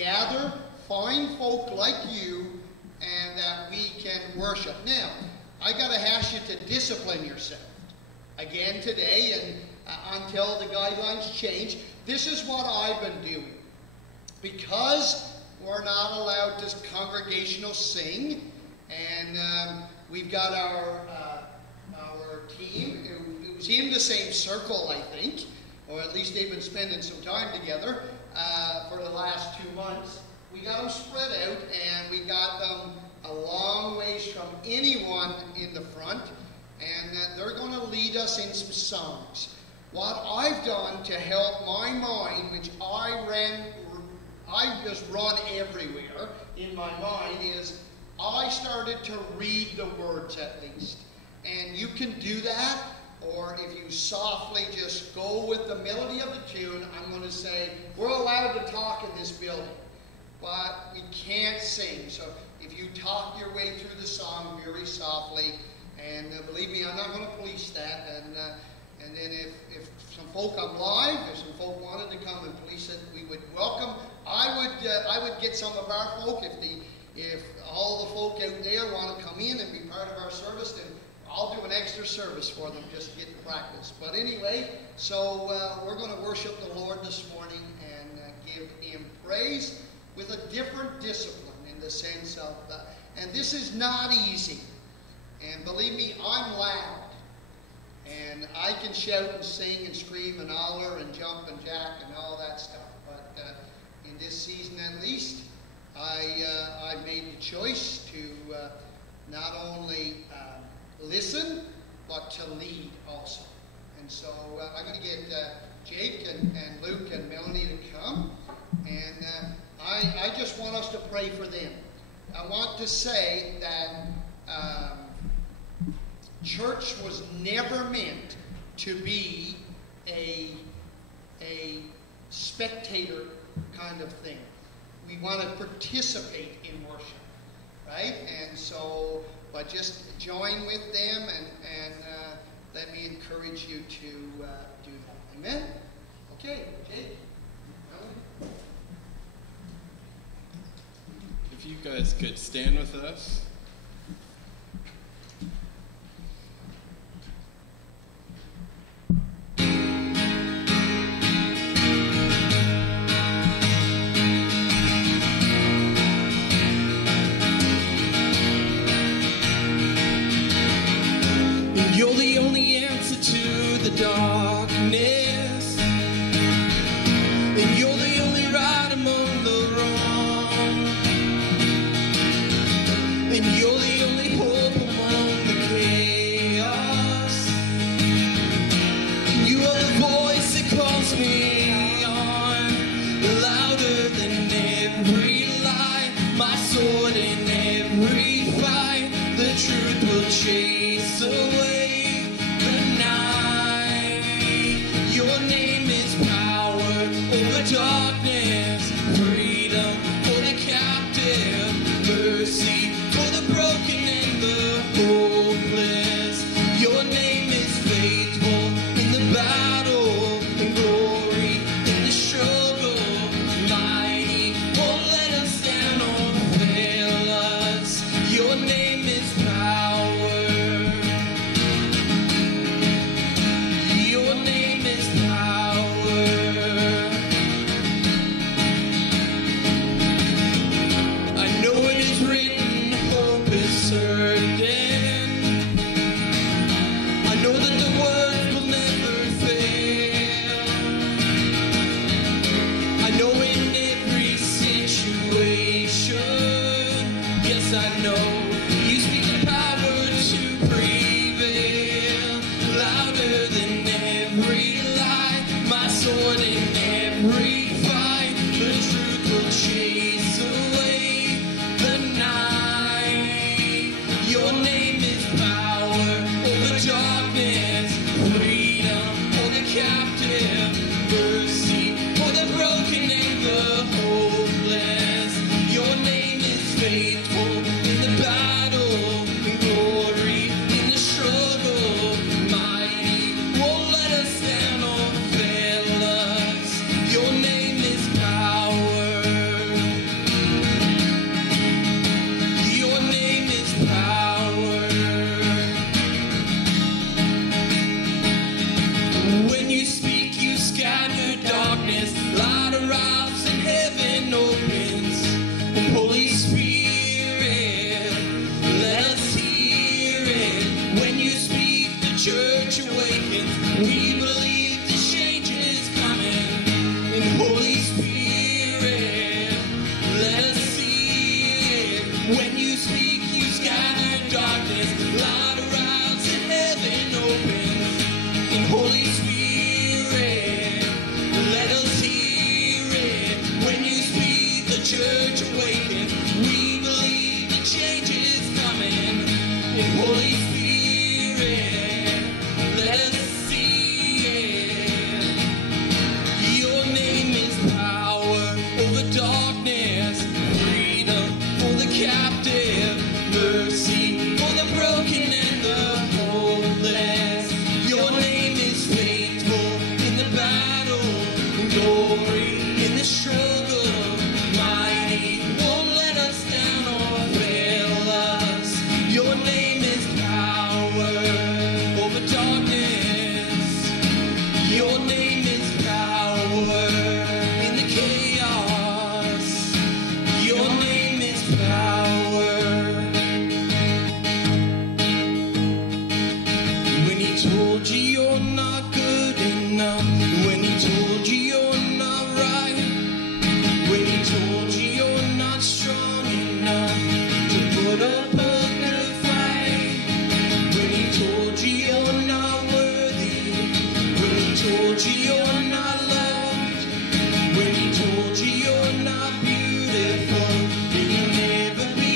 gather fine folk like you and that we can worship. Now, I got to ask you to discipline yourself again today and until the guidelines change. This is what I've been doing. Because we're not allowed to congregational sing, and we've got our team who's in the same circle, I think, or at least they've been spending some time together for the last 2 months. We got them spread out, and we got them a long ways from anyone in the front, and they're going to lead us in some songs. What I've done to help my mind, which I just run everywhere in my mind, is I started to read the words at least. And you can do that, or if you softly just go with the melody of the tune, I'm going to say, we're allowed to talk in this building, but we can't sing. So if you talk your way through the song very softly, and believe me, I'm not going to police that, and then if some folk I'm live, if some folk wanted to come and police it, we would welcome. I would get some of our folk, if all the folk out there want to come in and be part of our service, then I'll do an extra service for them just to get the practice. But anyway, so we're going to worship the Lord this morning and give Him praise with a different discipline in the sense of, and this is not easy. And believe me, I'm loud. And I can shout and sing and scream and holler and jump and jack and all that stuff. But in this season at least, I made the choice to not only listen, but to lead also. And so I'm going to get Jake and Luke and Melanie to come. And I just want us to pray for them. I want to say that church was never meant to be a spectator kind of thing. We want to participate in worship, right? And so, but just join with them and let me encourage you to do that. Amen? Okay, Jake. If you guys could stand with us. You're the only answer to the darkness, and you're the only right among the wrong, and you're the only hope among the chaos. You are the voice that calls me on, louder than every lie, my sword in every fight, the truth will chase away. Darkness, freedom for the captive, mercy for the broken and the hopeless. Your name is faithful in the battle and glory in the struggle. Mighty won't let us down or fail us. Your name is power. Your name is power. Your name is power. the church awaken. We believe the change is coming. And Holy Spirit, let us see it. Your name is power over darkness, freedom for the captive, mercy for the broken and the hopeless. Your name is faithful in the battle, glory in the struggle, mighty, won't let us down or fail us. Your name is power over darkness. Your name is power in the chaos. Your name is power. When he told you you're not good enough, when he told you you're not right, when he told you you're not strong enough to put up a good fight, when he told you you're not worthy, when he told you you're not loved, when he told you you're not beautiful, then you'll never be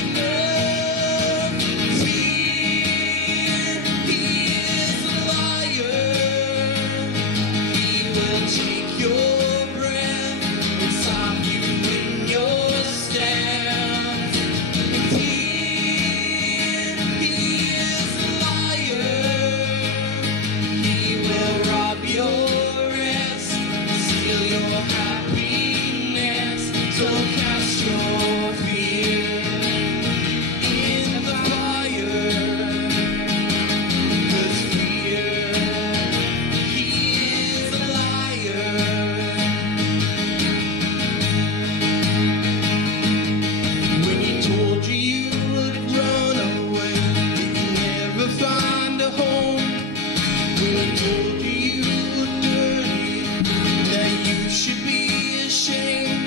enough. Fear, he is a liar. He will take your breath and stop you in your steps. Fear, he is a liar. He will rob your rest, steal your happiness. So cast your fear in the fire. 'Cause fear, he is a liar. When he told you you would run away, you'd never find a home. When he told you you were dirty, that you should be ashamed.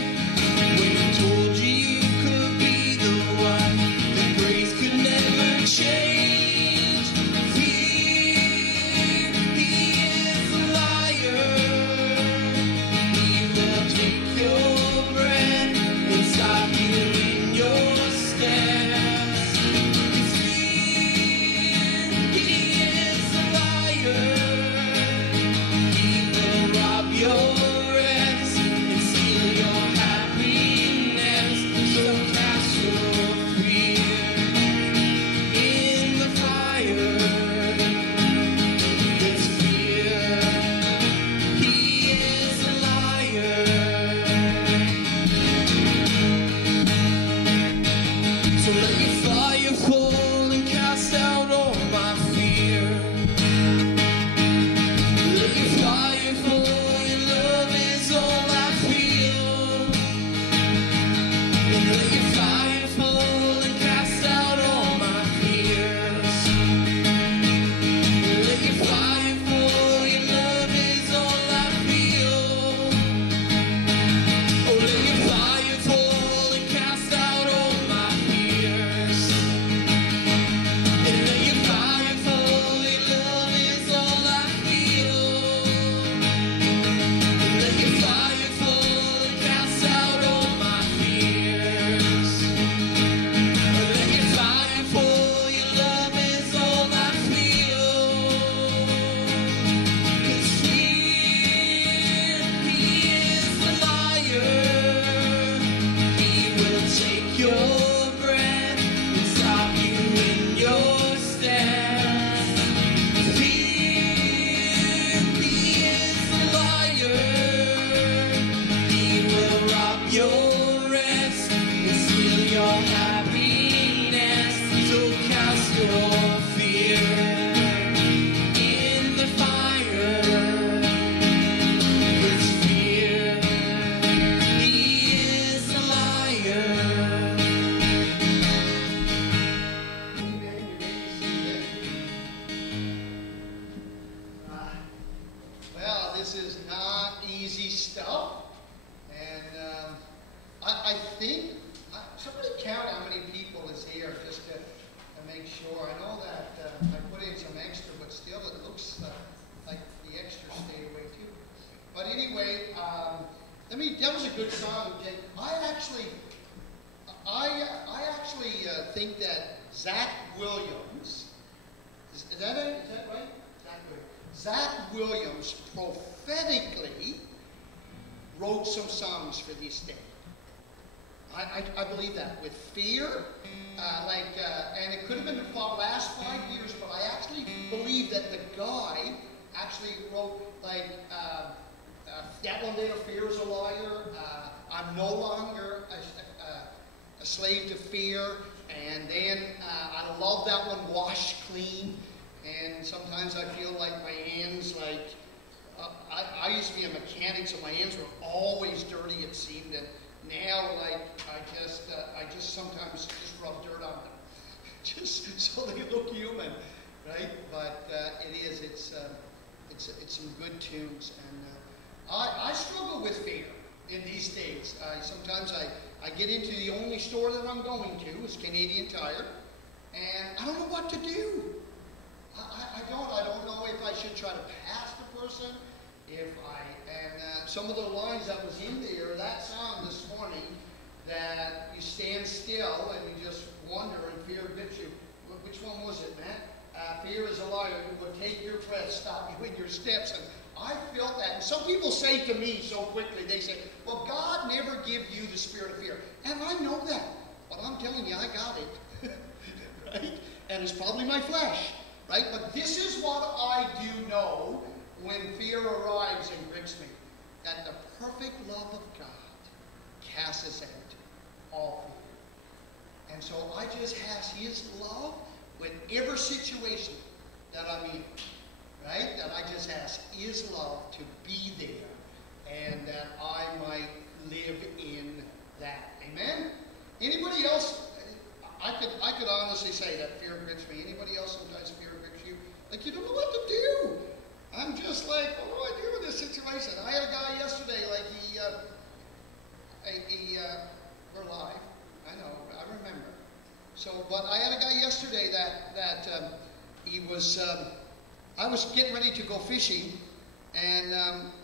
When he told you you could be the one, that grace could never change. Fear, he is a liar. He will take your breath and stop you in your steps. Fear, he is a liar. He will rob your rest and steal your happiness. So cast your fear in the fire. 'Cause fear, he is a liar. So let your fire fall and cast out all my fear. Let your fire fall, your love is all I feel. And let your fire fall and cast out all my fears. Let your fire fall, your love is all I feel. Oh, let your fire fall and cast out all my fears. And let your fire fall, your love is all I feel. And let your fire fall and cast out all my fears. And let your fire fall, your love is all I feel. 'Cause fear, he is a liar. He will take your breath and stop you in your steps. Fear, he is a liar. He will rob your rest and steal your happiness. So cast your fear in the fire. 'Cause fear, he is a liar. Amen. You may be seated. Well, this is not easy stuff. And I think, somebody count how many people is here just to make sure. I know that I put in some extra, but still it looks like the extra stayed away too. But anyway, that was a good song, Jake. I actually think that Zach Williams, is that right? Zach Williams prophetically wrote some songs for this day. I believe that with fear, and it could have been the last 5 years, but I actually believe that the guy actually wrote that one there, Fear is a Liar, I'm no longer a slave to fear, and then I love that one, Wash Clean, and sometimes I feel like my hands, I used to be a mechanic, so my hands were always dirty, it seemed, and now, I just sometimes just rub dirt on them, just so they look human, right? But it's some good tunes, and I struggle with fear in these days. Sometimes I get into the only store that I'm going to is Canadian Tire, and I don't know what to do. I don't know if I should try to pass the person. Some of the lines that was in there, that song this morning, that you stand still and you just wonder and fear grips you. Which one was it, Matt? Fear is a liar who will take your breath, stop you in your steps. And I felt that. And some people say to me so quickly, they say, well, God never give you the spirit of fear. And I know that. But I'm telling you, I got it. Right? And it's probably my flesh. Right? But this is what I do know when fear arrives and grips me, that the perfect love of God casts out all fear. And so I just have His love with every situation that I'm in, right? That I just ask His love to be there, and that I might live in that. Amen? Anybody else? I could honestly say that fear grips me. Anybody else sometimes fear grips you? Like you don't know what to do. I'm just like, what do I do in this situation? I had a guy yesterday, we're live. I know, I remember. But I had a guy yesterday that he was, I was getting ready to go fishing, and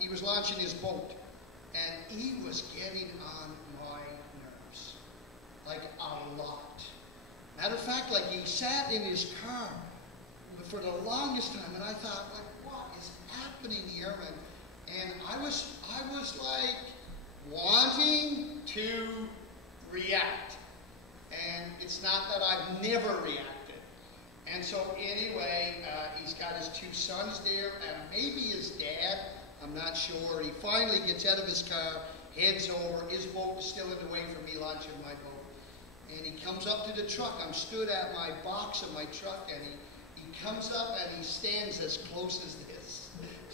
he was launching his boat, and he was getting on my nerves, like a lot. Matter of fact, he sat in his car for the longest time, and I thought, what is happening here? And I was wanting to react. And it's not that I've never reacted. And so anyway, he's got his 2 sons there, and maybe his dad, I'm not sure. He finally gets out of his car, heads over. His boat is still in the way for me launching my boat. And he comes up to the truck. I'm stood at my box of my truck, and he comes up and he stands as close as this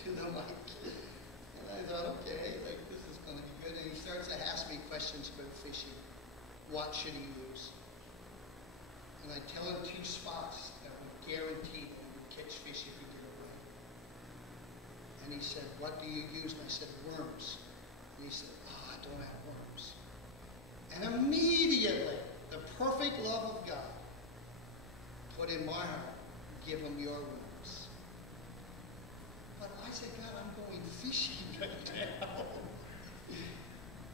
to the mic. And I thought, okay, this is going to be good. And he starts to ask me questions about fishing. What should he use? And I tell him 2 spots that would guarantee that he would catch fish if he did it right. And he said, what do you use? And I said, worms. And he said, I don't have worms. And immediately, the perfect love of God put in my heart, give him your worms. But I said, God, I'm going fishing right now.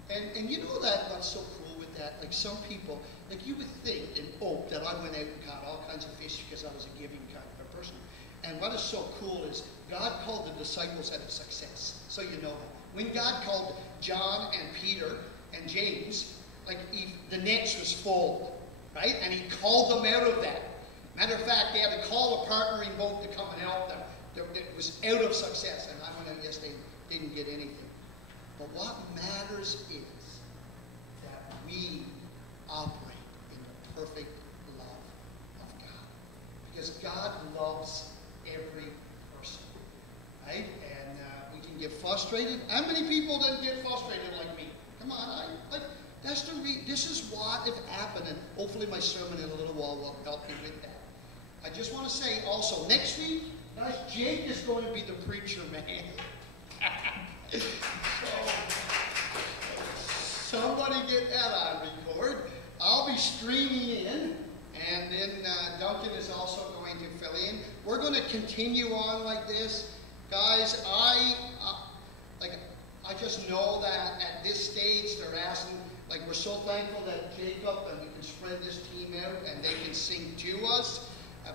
And you know what's so cool with that? Some people, you would think and hope that I went out and caught all kinds of fish because I was a giving kind of a person. And what is so cool is God called the disciples out of success. So you know that. When God called John and Peter and James, the nets was full, right? And He called them out of that. Matter of fact, they had to call a partnering boat to come and help them. It was out of success. And I went out, yes, they didn't get anything. But what matters is that we operate in the perfect love of God. Because God loves every person, right? And we can get frustrated. How many people don't get frustrated like me? Come on, this is what if happened, and hopefully my sermon in a little while will help you with that. I just want to say also, next week, guys, Jake is going to be the preacher man. So, somebody get that on record. I'll be streaming in, and then Duncan is also going to fill in. We're going to continue on like this. Guys, I just know that at this stage they're asking, Like, we're so thankful that Jacob, and we can spread this team out and they can sing to us.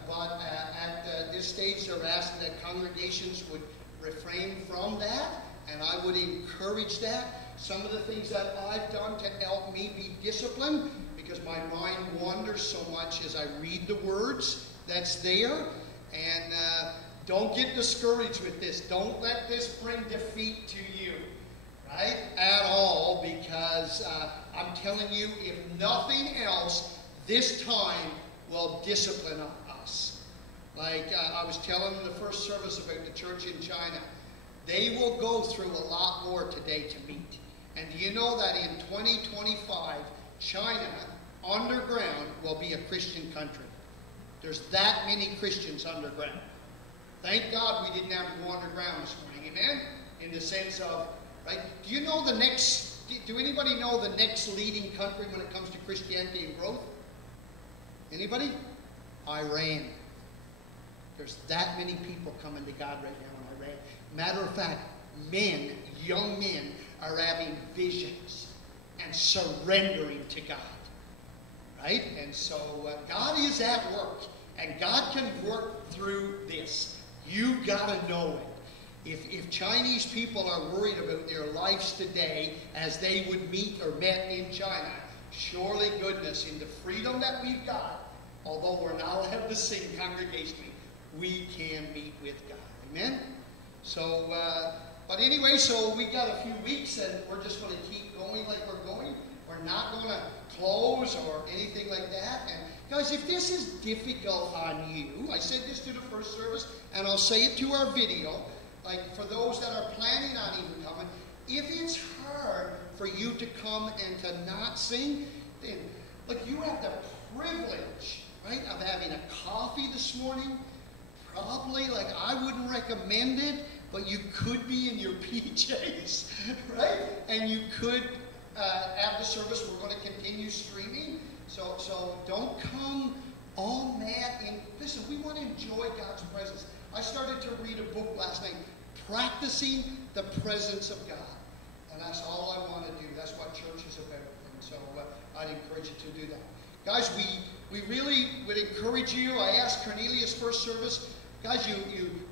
But at this stage, they're asking that congregations would refrain from that, and I would encourage that. Some of the things that I've done to help me be disciplined, because my mind wanders so much as I read the words that's there. And don't get discouraged with this. Don't let this bring defeat to you, right? At all, because I'm telling you, if nothing else, this time will discipline us. Like I was telling in the first service about the church in China, they will go through a lot more today to meet. And do you know that in 2025, China, underground, will be a Christian country? There's that many Christians underground. Thank God we didn't have to go underground this morning, amen? In the sense of, right? Do you know do anybody know the next leading country when it comes to Christianity and growth? Anybody? Iran. There's that many people coming to God right now in Iran. Matter of fact, men, young men, are having visions and surrendering to God. Right? And so God is at work. And God can work through this. You got to know it. If Chinese people are worried about their lives today as they would meet or met in China, surely goodness, in the freedom that we've got, although we're not allowed to sing congregationally, we can meet with God. Amen? So, but anyway, so we got a few weeks and we're just going to keep going like we're going. We're not going to close or anything like that. And guys, if this is difficult on you, I said this to the first service, and I'll say it to our video, like for those that are planning on even coming, if it's hard for you to come and to not sing, then like you have the privilege, right, of having a coffee this morning. Probably, like I wouldn't recommend it, but you could be in your PJs, right? And you could have the service. We're going to continue streaming. So don't come all mad. Listen, we want to enjoy God's presence. I started to read a book last night, Practicing the Presence of God. And that's all I want to do. That's what church is about. And so I'd encourage you to do that. Guys, we really would encourage you. I asked Cornelius first service, guys,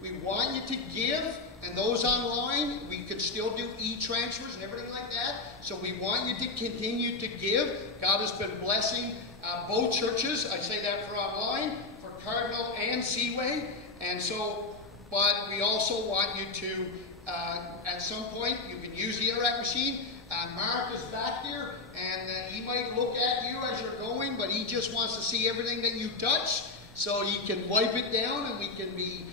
we want you to give. And those online, we could still do e-transfers and everything like that. So we want you to continue to give. God has been blessing both churches. I say that for online, for Cardinal and Seaway. And so, but we also want you to, at some point, you can use the Interact machine. Mark is back there, and he might look at you as you're going, but he just wants to see everything that you touch. So you can wipe it down, and we can be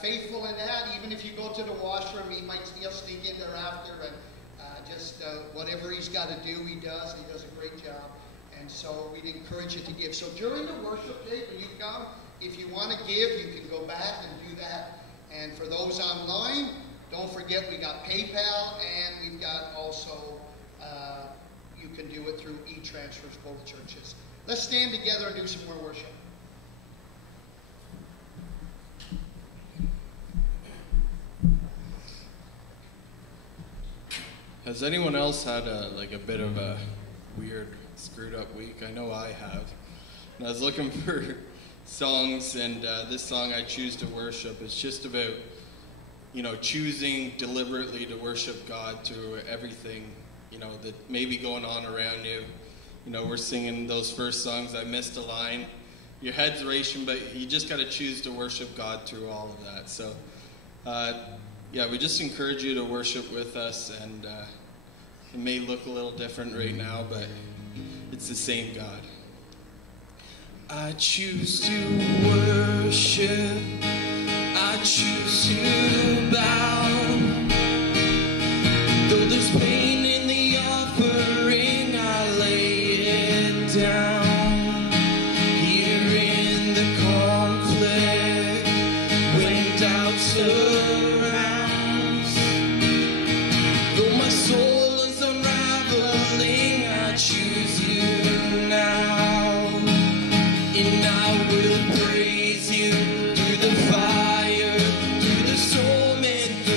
faithful in that. Even if you go to the washroom, he might still sneak in there after, and just whatever he's got to do, he does. He does a great job. And so we'd encourage you to give. So during the worship day, when you come, if you want to give, you can go back and do that. And for those online, don't forget we got PayPal, and we've got also, you can do it through e-transfers, both churches. Let's stand together and do some more worship. Has anyone else had a bit of a weird, screwed up week? I know I have. And I was looking for songs, and this song, I Choose to Worship, it's just about, choosing deliberately to worship God through everything, that may be going on around you. We're singing those first songs. I missed a line. Your head's racing, but you just got to choose to worship God through all of that. So, we just encourage you to worship with us, and it may look a little different right now, but it's the same God. I choose to worship, I choose to bow, though there's pain in the offering, I lay it down, here in the conflict, when doubt surrounds, though my soul is unraveling, I choose you now. And I will praise you through the fire, through the storm and through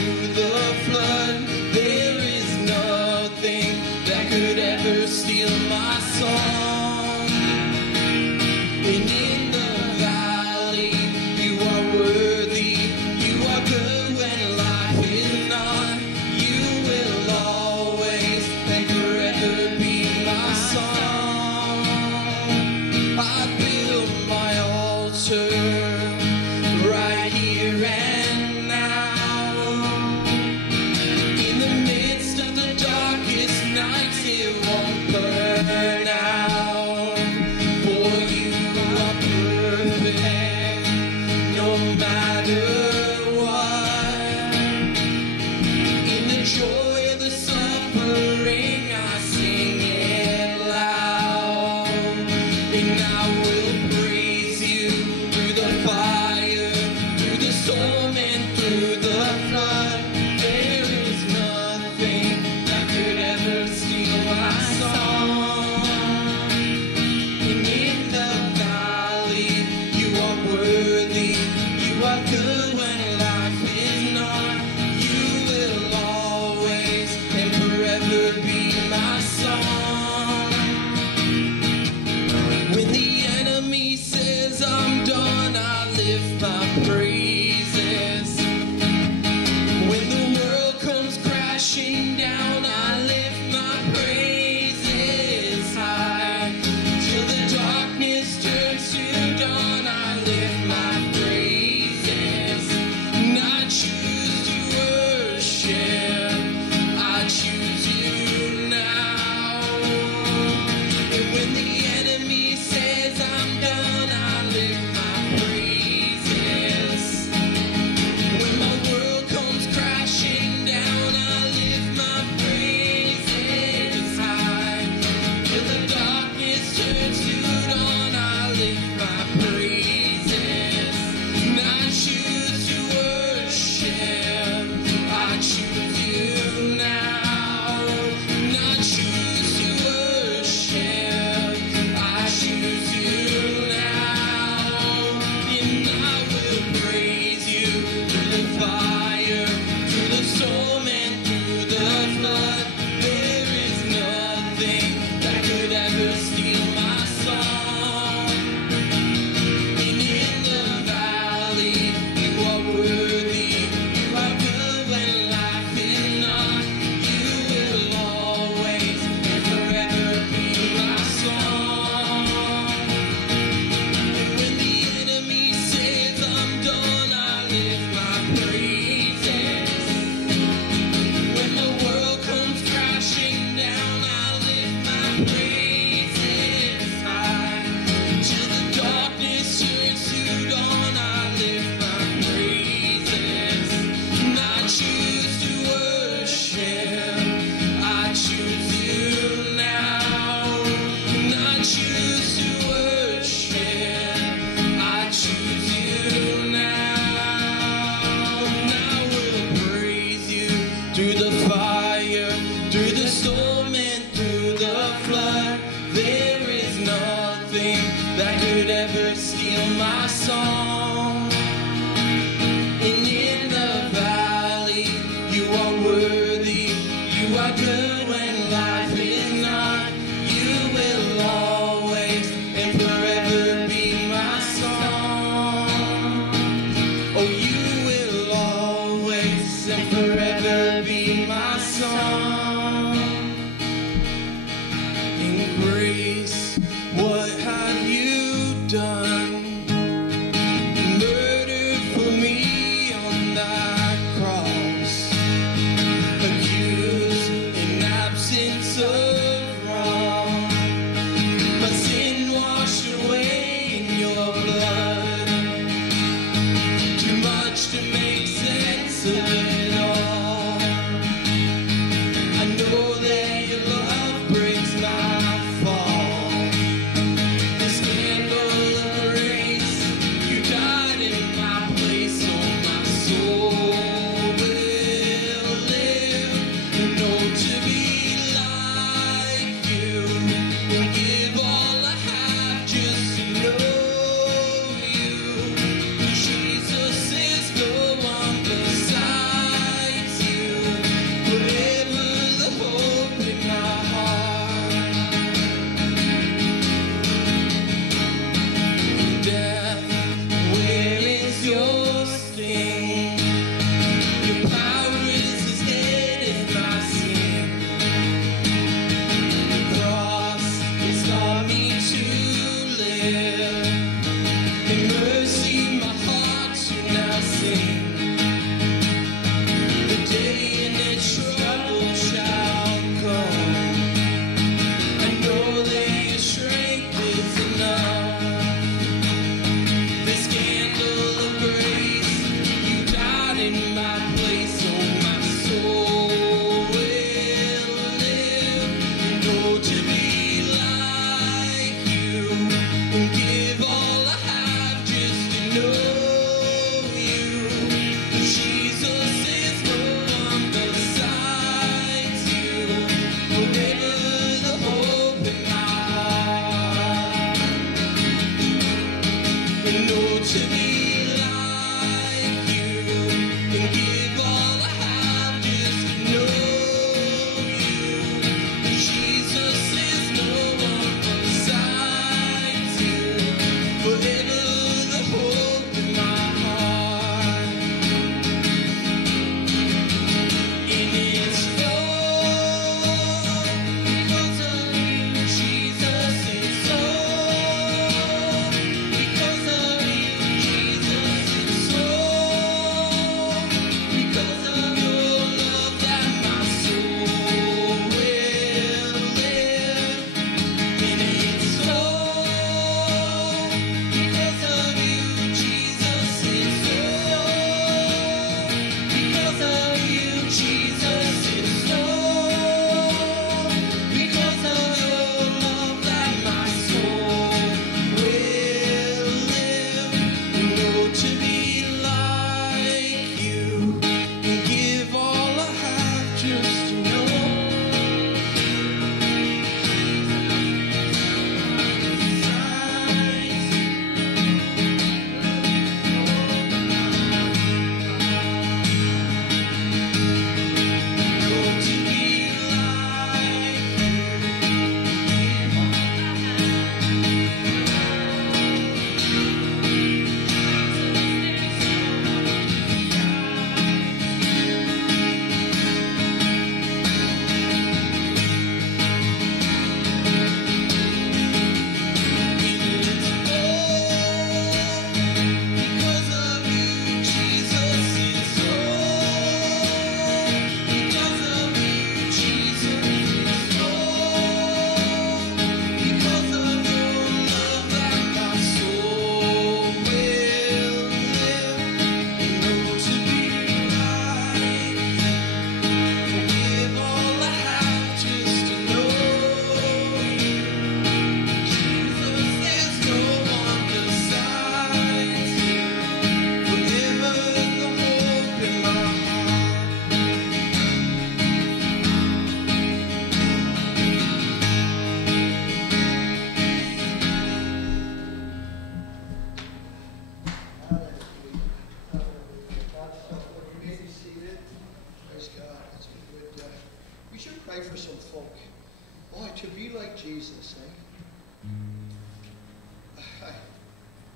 eh?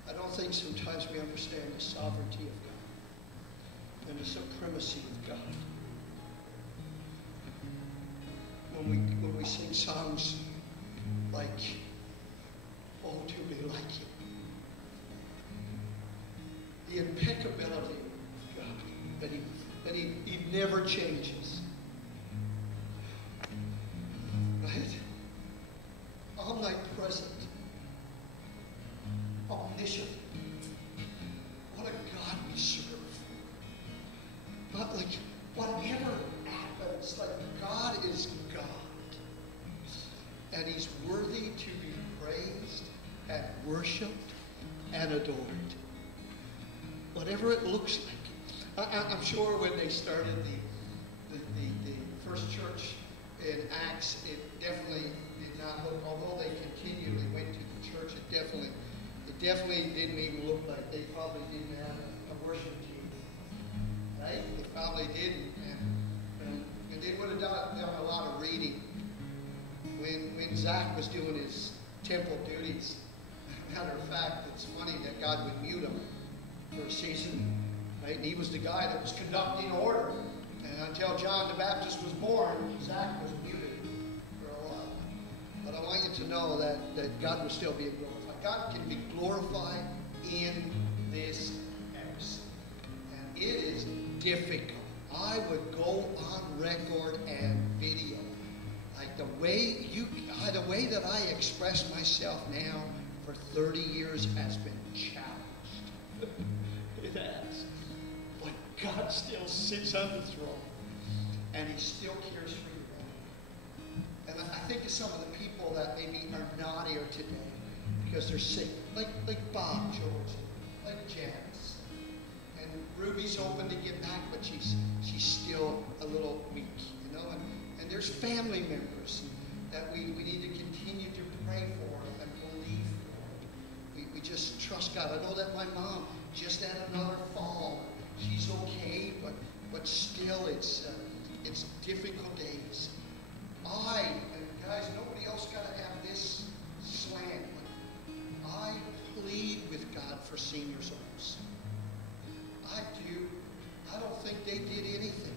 I don't think sometimes we understand the sovereignty of God and the supremacy of God. When we sing songs like, "Oh, to be like Him," the impeccability of God, that He never changes. Right? Omnipresent. Omniscient. What a God we serve. Not like whatever happens, like God is God. And He's worthy to be praised and worshipped and adored. Whatever it looks like. I'm sure when they started the first church in Acts, it definitely did not look, although they continually went to the church, it definitely didn't even look like they probably didn't have a worship team. Right? They probably didn't. And they would have done a lot of reading. When Zach was doing his temple duties, matter of fact, it's funny that God would mute him for a season. Right? And he was the guy that was conducting order. And until John the Baptist was born, Zach was muted for a while. But I want you to know that God will still be glorified. God can be glorified in this house. And it is difficult. I would go on record and video. Like the way that I express myself now for 30 years has been challenged. It has. But God still sits on the throne. And He still cares for you. And I think of some of the people that maybe are not here today because they're sick. Like Bob George, like Janice. And Ruby's hoping to get back, but she's still a little weak, you know. And there's family members that we need to continue to pray for and believe for. We just trust God. I know that my mom just had another fall. She's okay, but still it's difficult days. And guys, nobody else got to have this slant, but I plead with God for seniors' homes. I do. I don't think they did anything.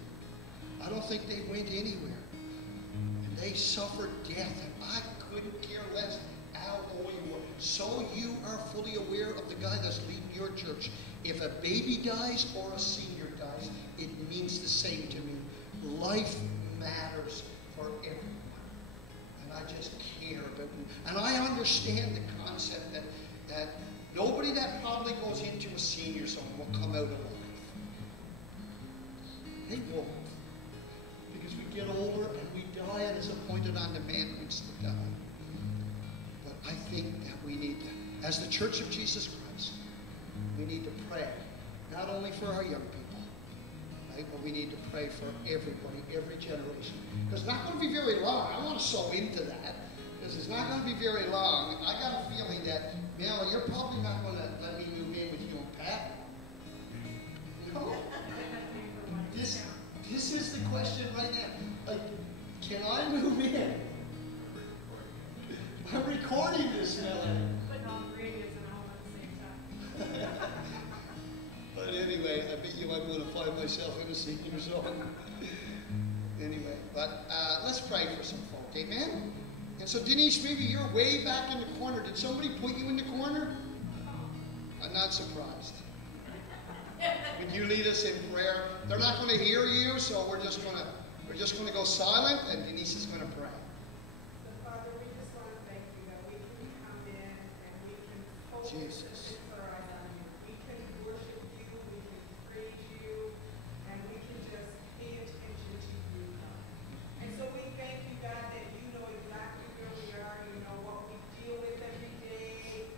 I don't think they went anywhere. And they suffered death, and I couldn't care less how old you were. So you are fully aware of the guy that's leading your church. If a baby dies or a senior dies, it means the same to me. Life matters for everyone. And I just care. And I understand the concept that nobody that probably goes into a senior's home will come out alive. They won't. Because we get older and we die, and it's appointed on the man who needs to die. But I think that we need to, as the Church of Jesus Christ, we need to pray, not only for our young people, right, but we need to pray for everybody, every generation. Because it's not going to be very long. I want to sow into that. Because it's not going to be very long. I got a feeling that, Mel, you're probably not going to let me move in with you and Pat. No. This is the question right now. Like, can I move in? I'm recording this, Melanie. Putting on the radios and all at the same time. But anyway, I bet you I'm going to find myself in a senior's home. Anyway, but let's pray for some folk, amen? And so, Denise, maybe you're way back in the corner. Did somebody put you in the corner? I'm not surprised. Would you lead us in prayer? They're not going to hear you, so we're just going to go silent, and Denise is going to pray. So, Father, we just want to thank you that we can come in and we can focus Jesus. our eyes on you. We can worship you, we can praise you, and we can just pay attention to you, God. And so we thank you, God, that you know exactly where we are. You know what we deal with every day.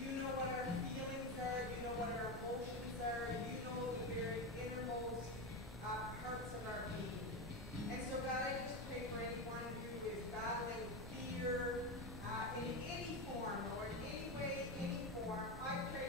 You know what our feelings are. You know what our emotions are. You know the very innermost parts of our being. And so, God, I just pray for anyone who is battling fear in any form or in any way, any form. I pray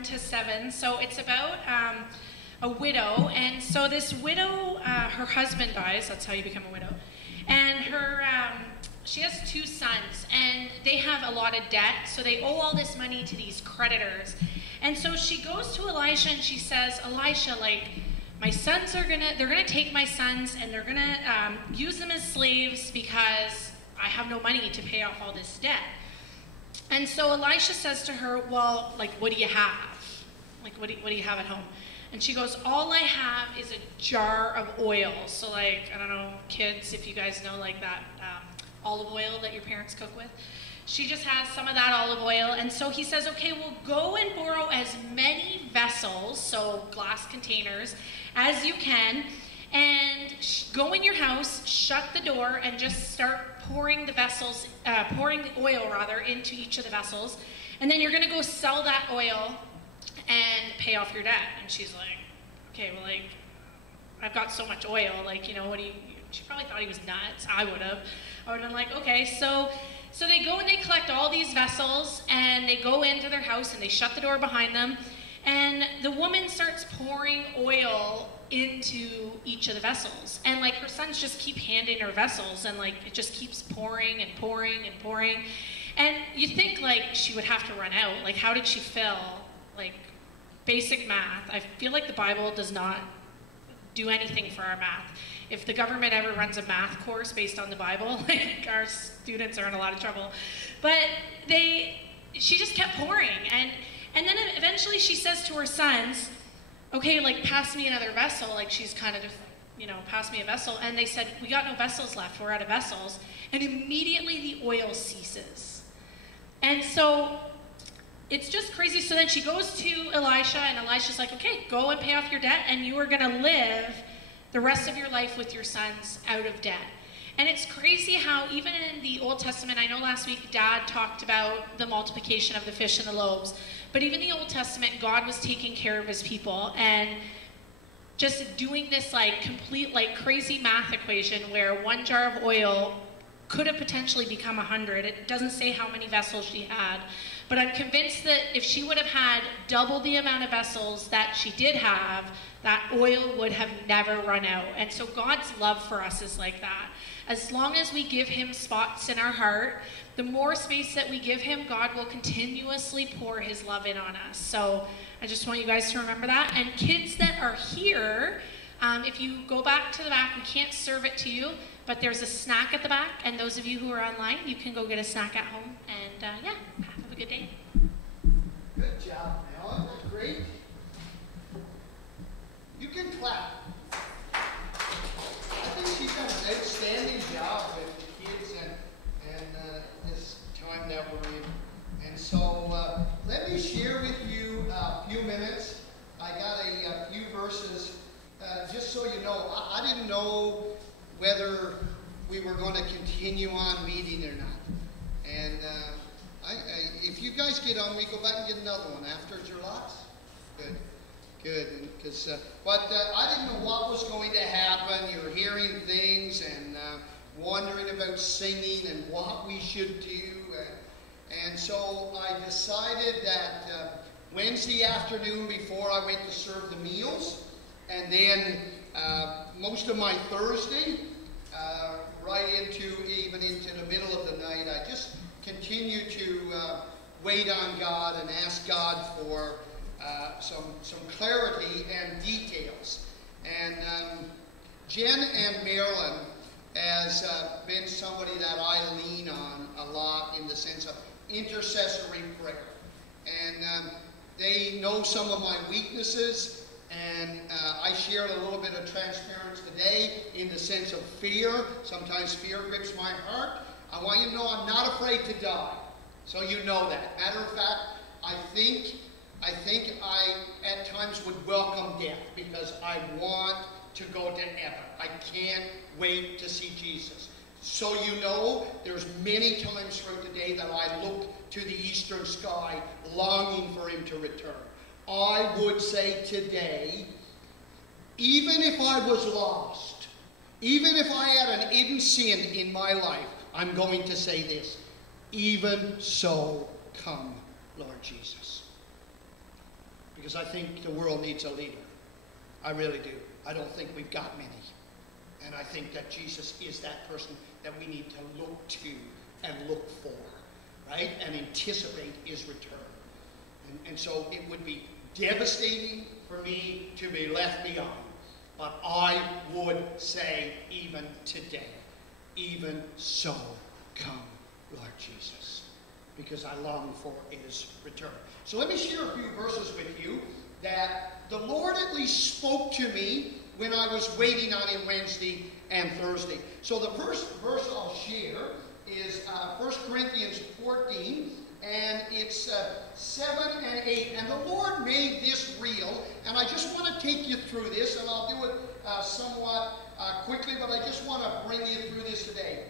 1 to 7. So it's about a widow. And so this widow, her husband dies. That's how you become a widow. And she has 2 sons, and they have a lot of debt. So they owe all this money to these creditors. And so she goes to Elisha and she says, Elisha, like, my sons they're gonna take my sons and they're gonna use them as slaves because I have no money to pay off all this debt. And so Elisha says to her, well, like, what do you have? Like, what do you have at home? And she goes, all I have is a jar of oil. So, like, I don't know, kids, if you guys know, like, that olive oil that your parents cook with. She just has some of that olive oil. And so he says, okay, well, go and borrow as many vessels, so glass containers, as you can, and go in your house, shut the door, and just start pouring the oil into each of the vessels. And then you're going to go sell that oil and pay off your debt. And she's like, okay, well, like, I've got so much oil, like, you know, she probably thought he was nuts. I would have been like, okay, so they go and they collect all these vessels, and they go into their house, and they shut the door behind them, and the woman starts pouring oil into each of the vessels. And, like, her sons just keep handing her vessels, and, like, it just keeps pouring and pouring and pouring. And you think, like, she would have to run out. Like, how did she fill? Like, basic math. I feel like the Bible does not do anything for our math. If the government ever runs a math course based on the Bible, like, our students are in a lot of trouble. But she just kept pouring. And then eventually she says to her sons, okay, like, pass me another vessel. Like, she's kind of just, you know, pass me a vessel. And they said, we got no vessels left. We're out of vessels. And immediately the oil ceases. And so it's just crazy. So then she goes to Elisha, and Elisha's like, okay, go and pay off your debt, and you are going to live the rest of your life with your sons out of debt. And it's crazy how even in the Old Testament, I know last week Dad talked about the multiplication of the fish and the loaves, but even in the Old Testament, God was taking care of his people and just doing this, like, complete, like, crazy math equation where 1 jar of oil could have potentially become 100. It doesn't say how many vessels she had, but I'm convinced that if she would have had double the amount of vessels that she did have, that oil would have never run out. And so God's love for us is like that. As long as we give him spots in our heart, the more space that we give him, God will continuously pour his love in on us. So I just want you guys to remember that. And kids that are here, if you go back to the back, we can't serve it to you, but there's a snack at the back. And those of you who are online, you can go get a snack at home. And yeah, have a good day. Good job, Ellen. Great. You can clap. I think she's done an outstanding job with the kids and this time that we're in. And so let me share with you a few minutes. I got a few verses just so you know. I didn't know whether we were going to continue on meeting or not. And if you guys get on, we go back and get another one after. Is your lots? Good. Good, because but I didn't know what was going to happen. You were hearing things and wondering about singing and what we should do, and so I decided that Wednesday afternoon before I went to serve the meals, and then most of my Thursday, right even into the middle of the night, I just continued to wait on God and ask God for some clarity and details. And Jen and Marilyn has been somebody that I lean on a lot in the sense of intercessory prayer. And they know some of my weaknesses, and I shared a little bit of transparency today in the sense of fear. Sometimes fear grips my heart. I want you to know I'm not afraid to die. So you know that. Matter of fact, I think I at times would welcome death because I want to go to heaven. I can't wait to see Jesus. So you know, there's many times throughout the day that I look to the eastern sky longing for him to return. I would say today, even if I was lost, even if I had an hidden sin in my life, I'm going to say this: even so, come, Lord Jesus. because I think the world needs a leader. I really do. I don't think we've got many. And I think that Jesus is that person that we need to look to and look for, right? And anticipate his return. And so it would be devastating for me to be left behind. But I would say even today, even so, come, Lord Jesus, because I long for his return. So let me share a few verses with you that the Lord at least spoke to me when I was waiting on him Wednesday and Thursday. So the first verse I'll share is 1 Corinthians 14, and it's 7 and 8. And the Lord made this real, and I just want to take you through this, and I'll do it somewhat quickly, but I just want to bring you through this today.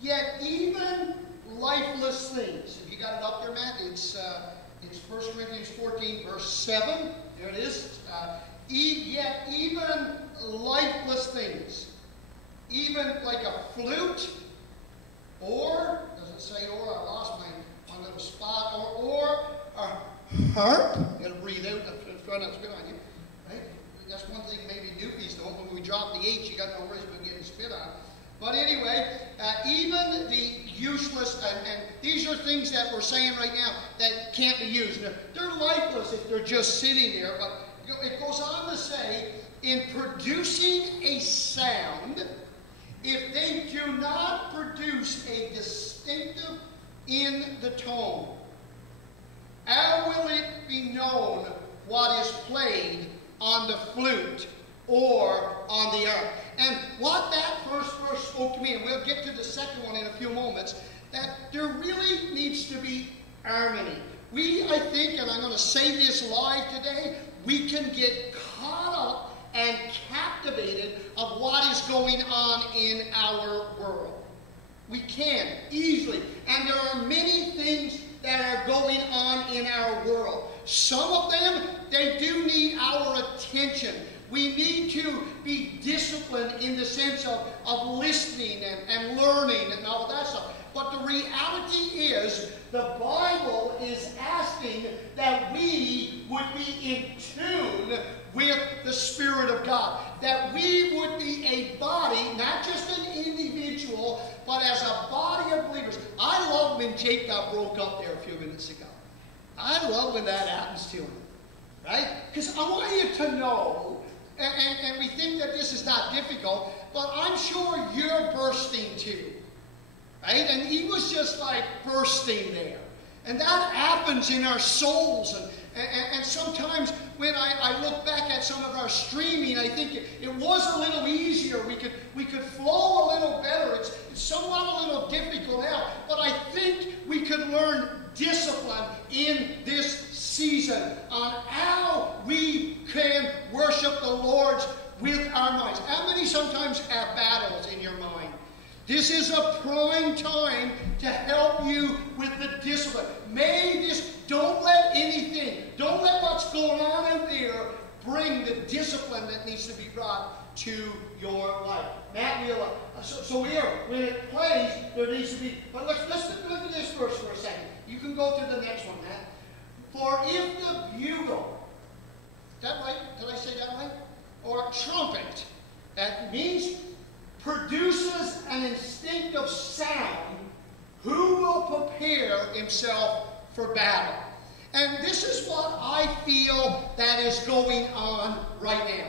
Yet even lifeless things, if you got it up there, Matt, it's 1 Corinthians 14, verse 7. There it is. Yet even lifeless things, even like a flute, or, does it say or? I lost my little spot. Or a harp. You got to breathe out. Try not to spit on you. Right? That's one thing maybe newbies don't. When we drop the H, you got no worries about getting spit on. But anyway, even the useless, and these are things that we're saying right now that can't be used. They're lifeless if they're just sitting there, but it goes on to say, in producing a sound, if they do not produce a distinctive in the tone, how will it be known what is played on the flute or on the harp? And what that first verse spoke to me, and we'll get to the second one in a few moments, that there really needs to be harmony. I think, and I'm going to say this live today, we can get caught up and captivated of what is going on in our world. We can, easily. And there are many things that are going on in our world. Some of them, they do need our attention. We need to be disciplined in the sense of listening and learning and all that stuff. But the reality is, the Bible is asking that we would be in tune with the Spirit of God. That we would be a body, not just an individual, but as a body of believers. I love when Jake got broke up there a few minutes ago. I love when that happens to him. Right? Because I want you to know, and we think that this is not difficult, but I'm sure you're bursting too. Right? And he was just like bursting there. And that happens in our souls. And sometimes when I look back at some of our streaming, I think it was a little easier. We could flow a little better. It's somewhat a little difficult now. But I think we could learn discipline in this season on how we can worship the Lord with our minds. How many sometimes have battles in your mind? This is a prime time to help you with the discipline. Don't let anything, don't let what's going on out there bring the discipline that needs to be brought to your life. Matt, so here, when it plays, there needs to be, but let's look at this verse for a second. You can go to the next one, Matt. For if the bugle, is that right? Did I say that right? Or trumpet, that means produces an instinctive sound, who will prepare himself for battle? And this is what I feel that is going on right now.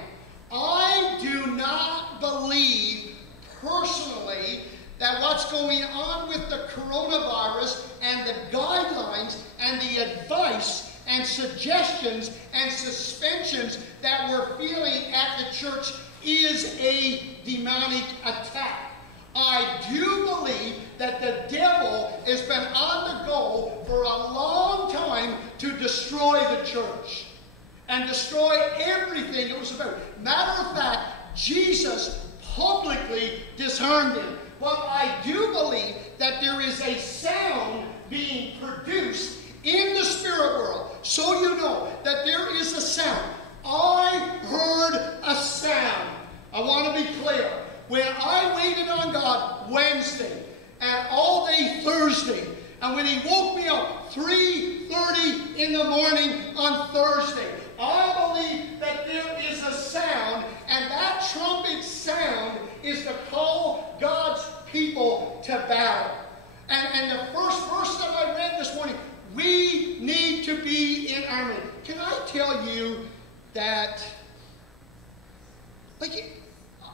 I do not believe personally that what's going on with the coronavirus and the guidelines and the advice and suggestions and suspensions that we're feeling at the church is a demonic attack. I do believe that the devil has been on the go for a long time to destroy the church and destroy everything it was about. Matter of fact, Jesus publicly disarmed him. But I do believe that there is a sound being produced in the spirit world. So you know that there is a sound. I heard a sound. I want to be clear. When I waited on God Wednesday and all day Thursday, and when he woke me up 3:30 in the morning on Thursday, I that, like,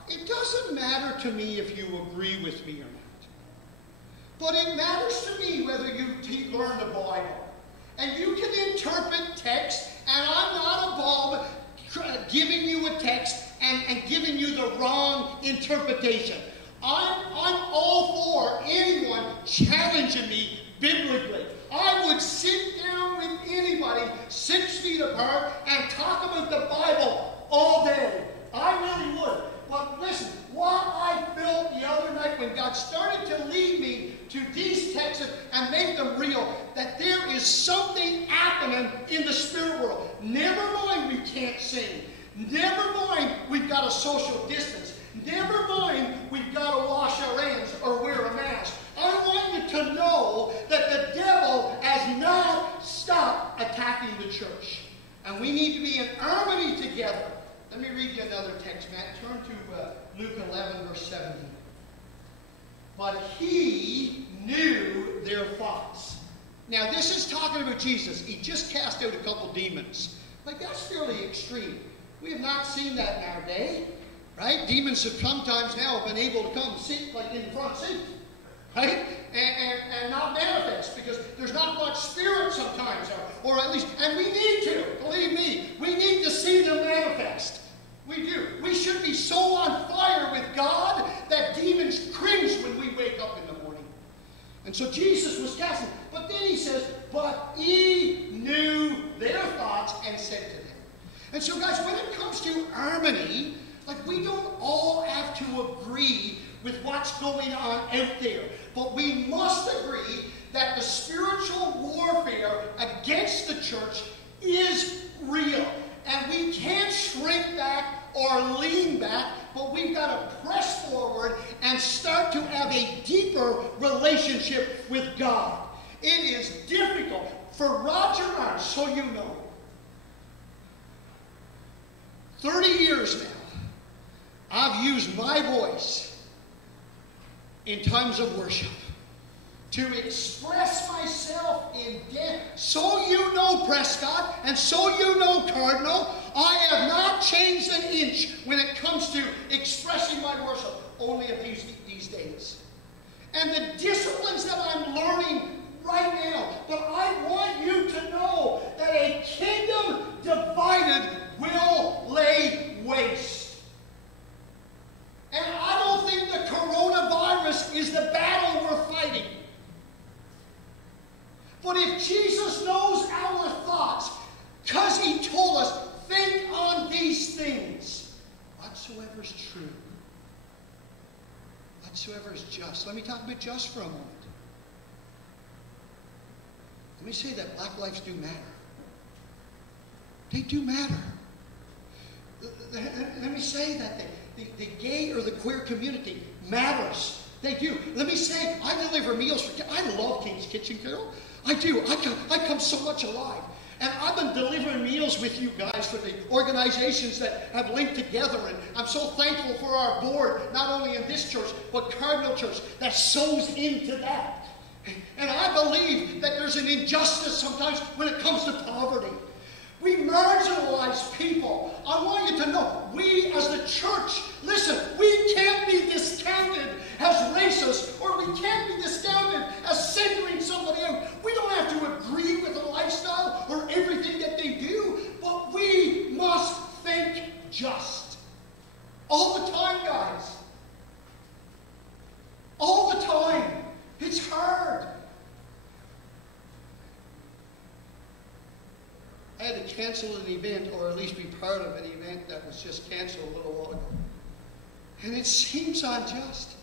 it doesn't matter to me if you agree with me or not. But it matters to me whether you learn the Bible. And you can interpret text, and I'm not above giving you a text and giving you the wrong interpretation. I'm all for anyone challenging me biblically. I would sit down with anybody 6 feet apart and talk about the Bible all day. I really would. But listen, what I felt the other night when God started to lead me to these texts and make them real, that there is something happening in the spirit world. Never mind we can't sing. Never mind we've got a social distance. Never mind we've got to wash our hands or wear a mask. I want you to know that the devil has not stopped attacking the church. And we need to be in harmony together. Let me read you another text, Matt. Turn to Luke 11, verse 17. But he knew their thoughts. Now, this is talking about Jesus. He just cast out a couple demons. Like, that's fairly extreme. We have not seen that in our day, right? Demons have sometimes now been able to come sit, like, in the front seat, right? And not manifest, because there's not much spirit sometimes, or at least, and we need to, believe me, we need to see them manifest. We do. We should be so on fire with God that demons cringe when we wake up in the morning. And so Jesus was casting, but then he says, but he knew their thoughts and said to them. And so guys, when it comes to harmony, like, we don't all have to agree with what's going on out there. But we must agree that the spiritual warfare against the church is real. And we can't shrink back or lean back, but we've got to press forward and start to have a deeper relationship with God. It is difficult. For Roger Marsh, so you know, 30 years now, I've used my voice in times of worship to express myself in depth. So you know, Prescott, and so you know, Cardinal, I have not changed an inch when it comes to expressing my worship, only of these days. And the disciplines that I'm learning right now, but I want you to know that a kingdom divided will lay waste. And I don't think the coronavirus is the battle we're fighting. But if Jesus knows our thoughts, because he told us, think on these things, whatsoever is true, whatsoever is just. Let me talk about just for a moment. Let me say that black lives do matter. They do matter. Let me say that the gay or the queer community matters. They do. Let me say, I deliver meals for kids. I love King's Kitchen, Carol. I do. I come so much alive. And I've been delivering meals with you guys for the organizations that have linked together. And I'm so thankful for our board, not only in this church, but Cardinal Church, that sows into that. And I believe that there's an injustice sometimes when it comes to poverty. We marginalize people. I want you to know, we as the church, listen, we can't be discounted as racist, or we can't be discounted as singling somebody out. We don't have to agree with the lifestyle or everything that they do, but we must think just. All the time, guys. All the time. It's hard. I had to cancel an event, or at least be part of an event that was just canceled a little while ago. And it seems unjust.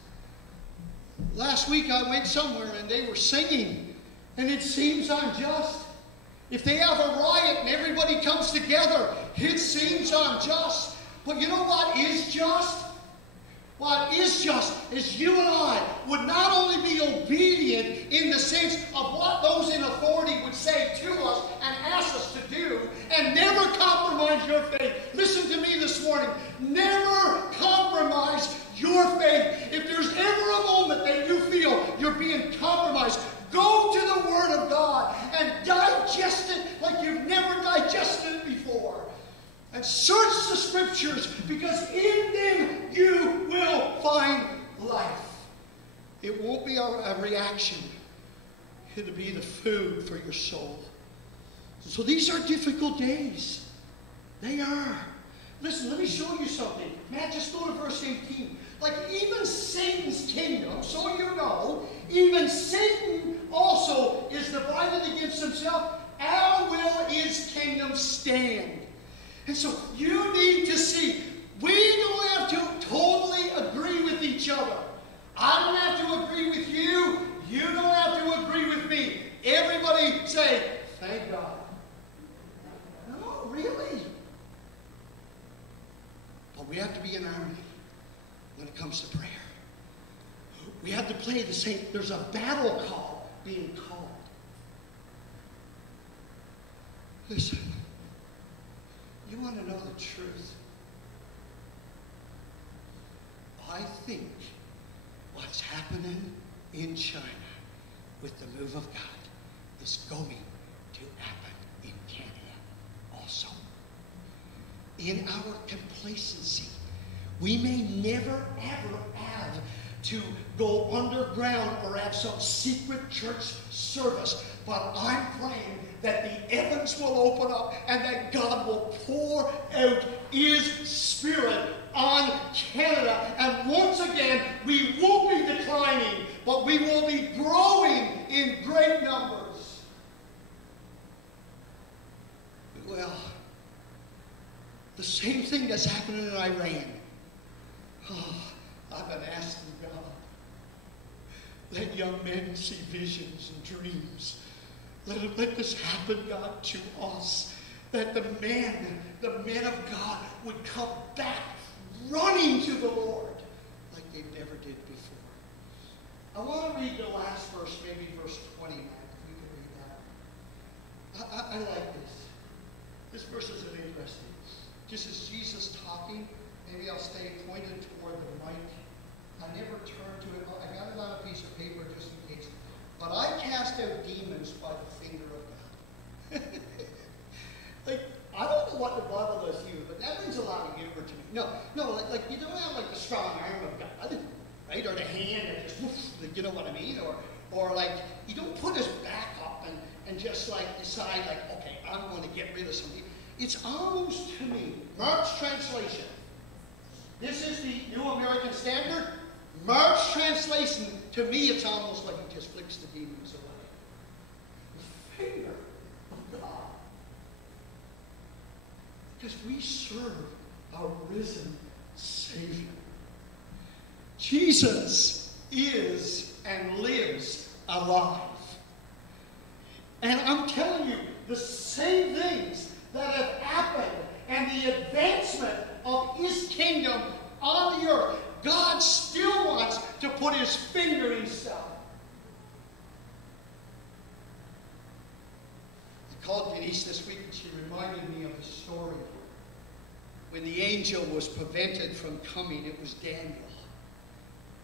Last week I went somewhere and they were singing, and it seems unjust. If they have a riot and everybody comes together, it seems unjust. But you know what is just? What is just is you and I would not only be obedient in the sense of what those in authority would say to us and ask us to do, and never compromise your faith. Listen to me this morning. Never compromise your faith. If there's ever a moment that you feel you're being compromised, go to the Word of God and digest it like you've never digested it before. and search the scriptures, because in them you will find life. It won't be a reaction. It'll be the food for your soul. So these are difficult days. They are. Listen, let me show you something. Matt, just go to verse 18. Like even Satan's kingdom, so you know, even Satan also is divided against himself. How will his kingdom stand? And so you need to see, we don't have to totally agree with each other. I don't have to agree with you. You don't have to agree with me. Everybody say, thank God. No, really. But we have to be in harmony when it comes to prayer. We have to play the same. There's a battle call being called. Listen, you want to know the truth? I think what's happening in China with the move of God is going to happen in Canada also. In our complacency, we may never ever have to go underground or have some secret church service, but I'm praying that the heavens will open up and that God will pour out His Spirit on Canada. And once again, we won't be declining, but we will be growing in great numbers. Well, the same thing that's happening in Iran. Oh, I've been asking God, let young men see visions and dreams. Let this happen, God, to us. That the men of God would come back running to the Lord like they never did before. I want to read the last verse, maybe verse 20, Matt, if we can read that. I like this. This verse is interesting. Just as Jesus talking, maybe I'll stay pointed toward the mic. I never turn to it. I got it on a piece of paper just in case. But I cast out demons by the finger of God. Like, I don't know what the Bible does here, but that brings a lot of humor to me. No, like you don't have like the strong arm of God, right? Or the hand that just, woof, you know what I mean? Or like, you don't put his back up and just like decide like, okay, I'm going to get rid of something. It's almost to me, Mark's translation. This is the New American Standard. Mark's translation, to me, it's almost like he just flicks the demons away. The finger of God. Because we serve a risen Savior. Jesus is and lives alive. And I'm telling you, the same things that have happened and the advancement of His kingdom on the earth, God still wants to put His finger in stuff. I called Denise this week and she reminded me of a story. When the angel was prevented from coming, it was Daniel.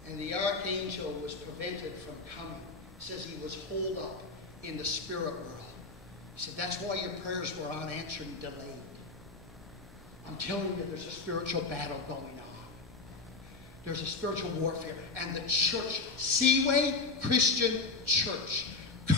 And the archangel was prevented from coming. It says he was holed up in the spirit world. He said, that's why your prayers were unanswered and delayed. I'm telling you, there's a spiritual battle going on. There's a spiritual warfare. And the church, Seaway Christian Church,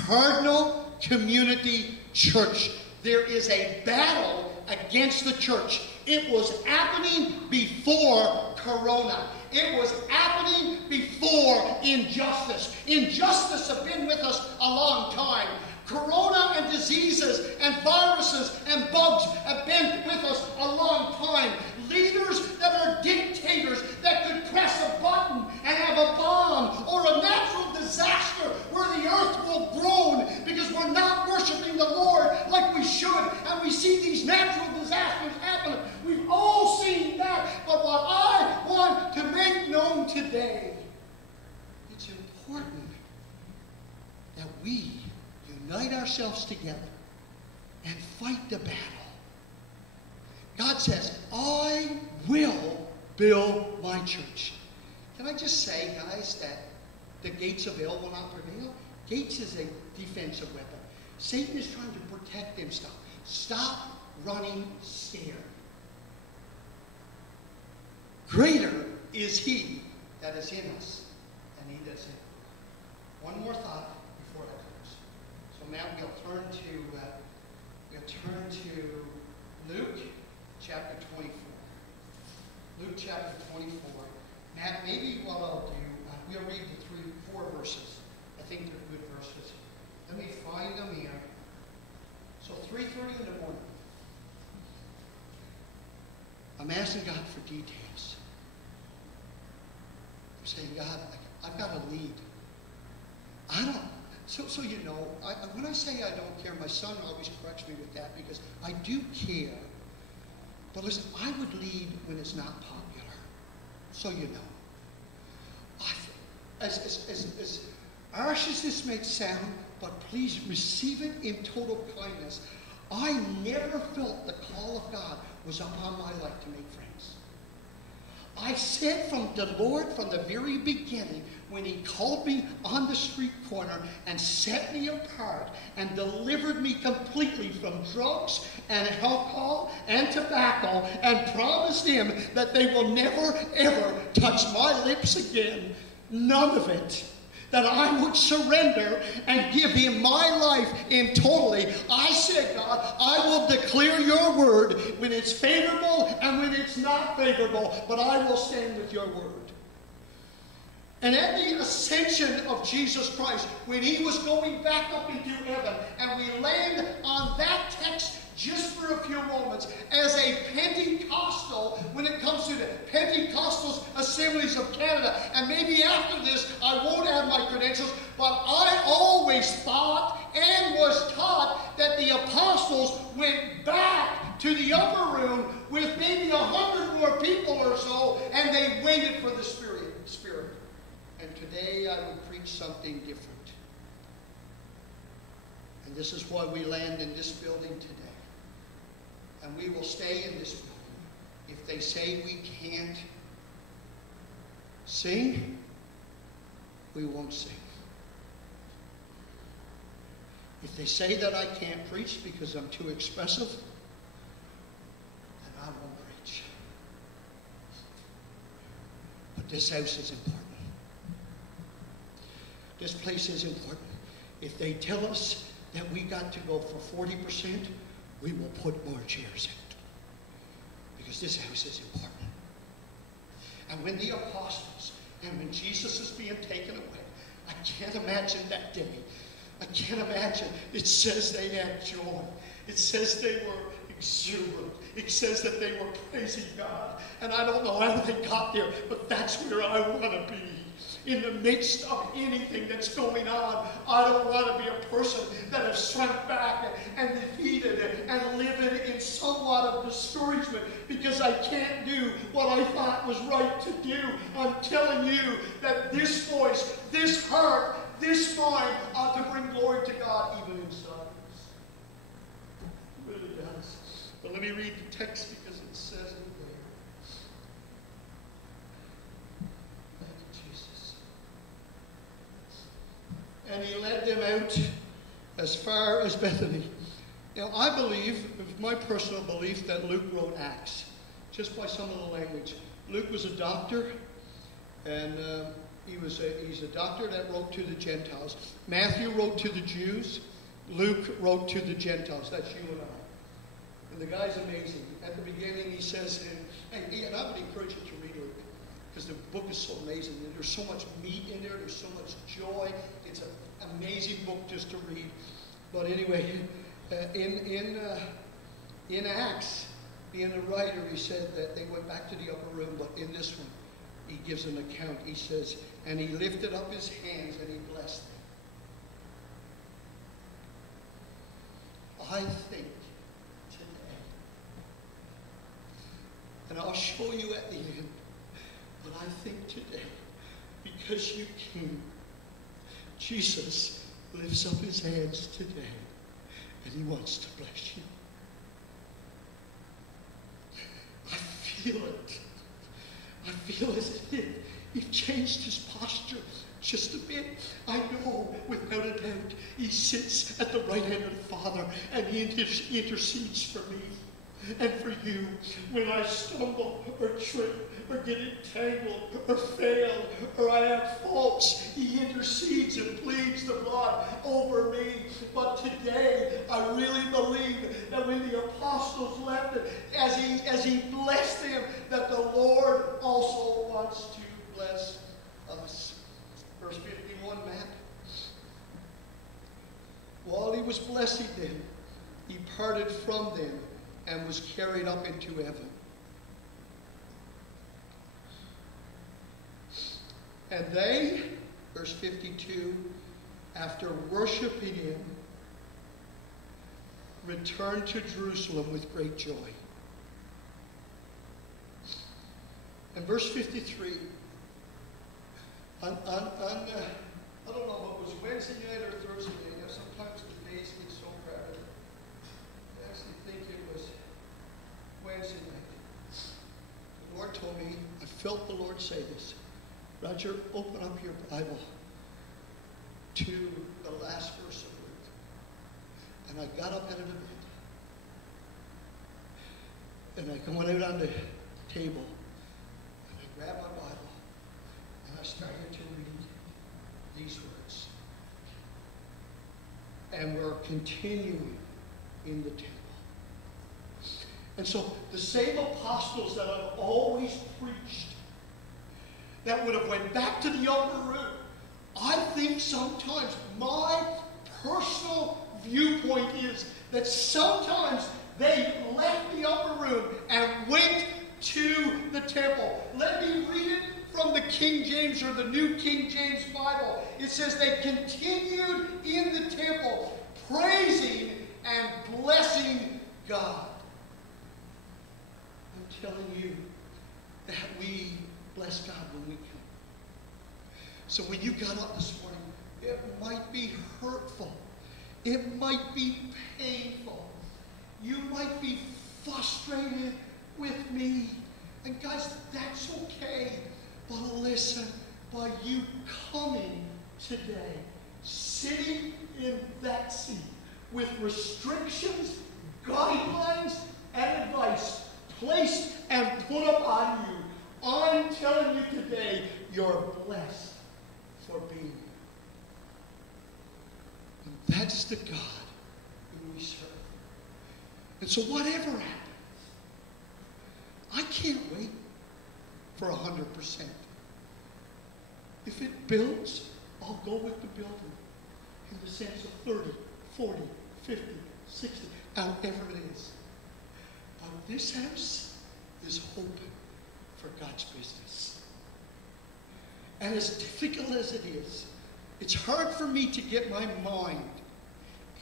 Cardinal Community Church, there is a battle against the church. It was happening before Corona. It was happening before injustice. Injustice has been with us a long time. Corona and diseases and viruses and bugs have been with us a long time. Leaders that are dictators that could press a button and have a bomb or a natural disaster where the earth will groan because we're not worshiping the Lord like we should, and we see these natural disasters happen. We've all seen that, but what I want to make known today, it's important that we unite ourselves together and fight the battle. God says, I will build my church. Can I just say, guys, that the gates of hell will not prevail? Gates is a defensive weapon. Satan is trying to protect himself. Stop running scared. greater is he that is in us than he that's in the world. One more thought before I close. So now we'll turn to Luke chapter 24. Luke chapter 24. Matt, maybe what I'll do, we'll read the 4 verses. I think they're good verses. Let me find them here. So 3:30 in the morning. I'm asking God for details. I'm saying, God, I've got to lead. I don't. So you know, when I say I don't care, my son always corrects me with that because I do care. But listen, I would lead when it's not popular. So you know. As harsh as this may sound, but please receive it in total kindness. I never felt the call of God was upon my life to make friends. I said from the Lord from the very beginning, when he called me on the street corner and set me apart and delivered me completely from drugs and alcohol and tobacco and promised him that they will never ever touch my lips again, none of it, that I would surrender and give him my life in totally. I said, God, I will declare your word when it's favorable and when it's not favorable, but I will stand with your word. And at the ascension of Jesus Christ, when he was going back up into heaven, and we land on that text just for a few moments, as a Pentecostal, when it comes to the Pentecostal Assemblies of Canada, and maybe after this I won't have my credentials, but I always thought and was taught that the apostles went back to the upper room with maybe 100 more people or so, and they waited for the Spirit. And today I would preach something different. And this is why we land in this building today. And we will stay in this building. If they say we can't sing, we won't sing. If they say that I can't preach because I'm too expressive, then I won't preach. But this house is important. This place is important. If they tell us that we got to go for 40%, we will put more chairs out. Because this house is important. And when the apostles, and when Jesus is being taken away, I can't imagine that day. I can't imagine. It says they had joy. It says they were exuberant. It says that they were praising God. And I don't know how they got there, but that's where I want to be. In the midst of anything that's going on, I don't want to be a person that has shrunk back and defeated and living in somewhat of discouragement because I can't do what I thought was right to do. I'm telling you that this voice, this heart, this mind ought to bring glory to God even in silence. It really does. But let me read the text because it says it there. Thank you, Jesus. And he led them out as far as Bethany. Now, I believe, it's my personal belief, that Luke wrote Acts, just by some of the language. Luke was a doctor, and he's a doctor that wrote to the Gentiles. Matthew wrote to the Jews. Luke wrote to the Gentiles. That's you and I. And the guy's amazing. At the beginning, he says, and I would encourage you to read Luke, because the book is so amazing. There's so much meat in there. There's so much joy. It's an amazing book just to read. But anyway, in Acts, being a writer, he said that they went back to the upper room, but in this one, he gives an account. He says, and he lifted up his hands and he blessed them. I think today, and I'll show you at the end, but I think today, because you came, Jesus lifts up his hands today, and he wants to bless you. I feel it. I feel as if he changed his posture just a bit. I know, without a doubt, he sits at the right hand of the Father, and he intercedes for me. And for you, when I stumble or trip or get entangled or fail or I have faults, he intercedes and pleads the blood over me. But today, I really believe that when the apostles left it, as he blessed them, that the Lord also wants to bless us. Verse 51, Matt. While he was blessing them, he parted from them and was carried up into heaven. And they, verse 52, after worshiping him, returned to Jerusalem with great joy. And verse 53, I don't know if it was Wednesday night or Thursday night. You know, sometimes the days get so crowded. I actually think it was Wednesday night. The Lord told me, I felt the Lord say this. Roger, open up your Bible to the last verse of Luke. And I got up out of the bed. And I went out on the table. And I grabbed my Bible. And I started to read these words. And we're continuing in the temple. And so the same apostles that I've always preached, that would have went back to the upper room, I think sometimes my personal viewpoint is that sometimes they left the upper room and went to the temple. Let me read it from the King James or the New King James Bible. It says they continued in the temple, praising and blessing God. I'm telling you that we bless God when we come. So when you got up this morning, it might be hurtful. It might be painful. You might be frustrated with me. And guys, that's okay. But listen, by you coming today, sitting in that seat with restrictions, guidelines, and advice placed and put upon you, I'm telling you today, you're blessed for being here. And that's the God who we serve. And so whatever happens, I can't wait for 100%. If it builds, I'll go with the building in the sense of 30, 40, 50, 60, however it is. But this house is open for God's business. And as difficult as it is, it's hard for me to get my mind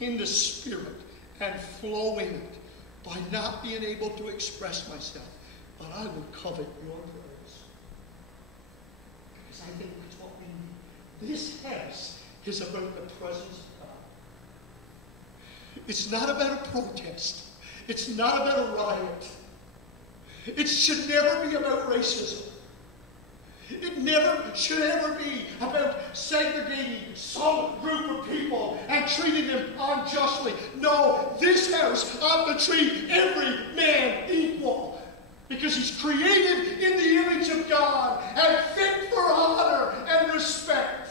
in the Spirit and flow in it by not being able to express myself. But I would covet your prayers. Because I think that's what we need. This house is about the presence of God. It's not about a protest. It's not about a riot. It should never be about racism. It never should ever be about segregating some group of people and treating them unjustly. No, this house ought to treat every man equal. Because he's created in the image of God and fit for honor and respect.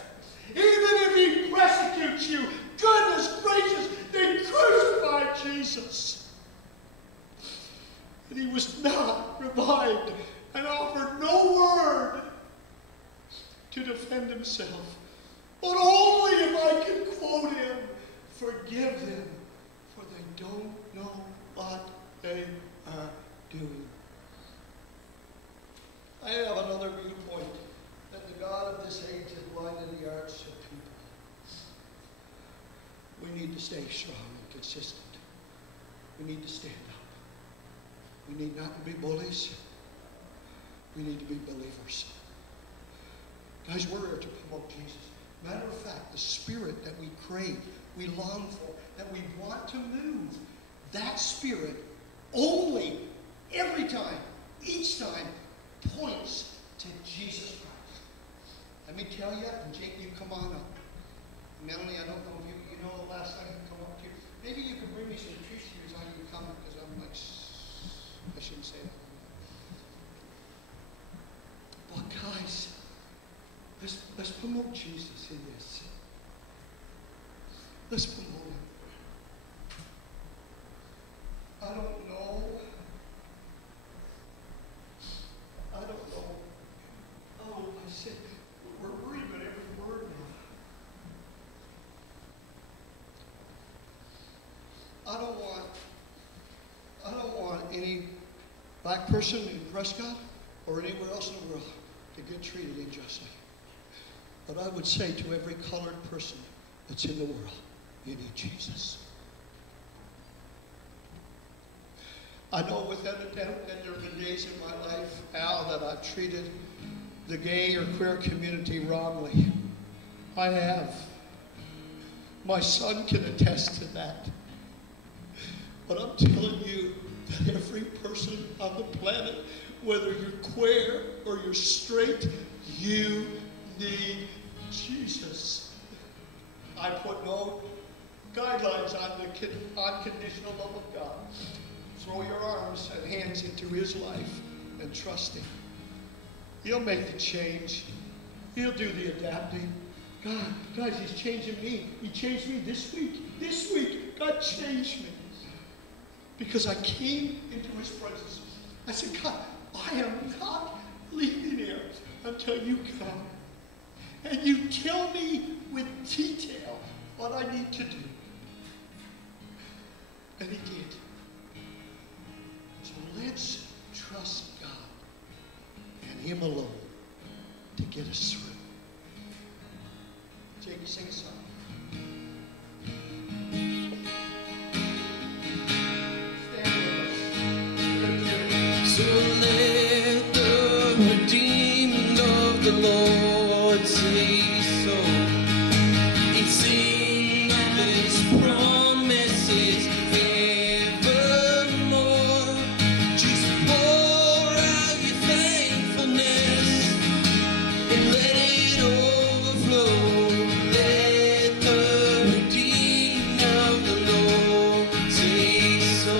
Even if he persecutes you, goodness gracious, they crucified Jesus. And he was not revived and offered no word to defend himself. But only if I can quote him, forgive them, for they don't know what they are doing. I have another viewpoint, that the God of this age has blinded the hearts of people. We need to stay strong and consistent. We need to stand up. We need not to be bullies. We need to be believers. Guys, we're here to promote Jesus. Matter of fact, the Spirit that we crave, we long for, that we want to move, that Spirit only, every time, each time, points to Jesus Christ. Let me tell you, and Jake, you come on up. Melanie, I don't know if you know the last time you come up here. Maybe you could bring me some tissues on you coming, because I'm like I shouldn't say that. But guys, let's promote Jesus in this. Let's promote him. I don't know. Oh, I said, we're worried about every word now. I don't want any black person in Prescott or anywhere else in the world to get treated unjustly. But I would say to every colored person that's in the world, you need Jesus. I know without a doubt that there have been days in my life, Al, that I've treated the gay or queer community wrongly. I have. My son can attest to that. But I'm telling you that every person on the planet, whether you're queer or you're straight, you need Jesus. I put no guidelines on the unconditional love of God. Throw your arms and hands into his life and trust him. He'll make the change. He'll do the adapting. God, guys, he's changing me. He changed me this week. This week, God changed me. Because I came into his presence. I said, God, I am not leaving here until you come. And you tell me with detail what I need to do. And he did. So let's trust God and him alone to get us through. Jake, sing a song. So let the redeemed of the Lord say so, and sing of his promises evermore. Just pour out your thankfulness and let it overflow. Let the redeemed of the Lord say so.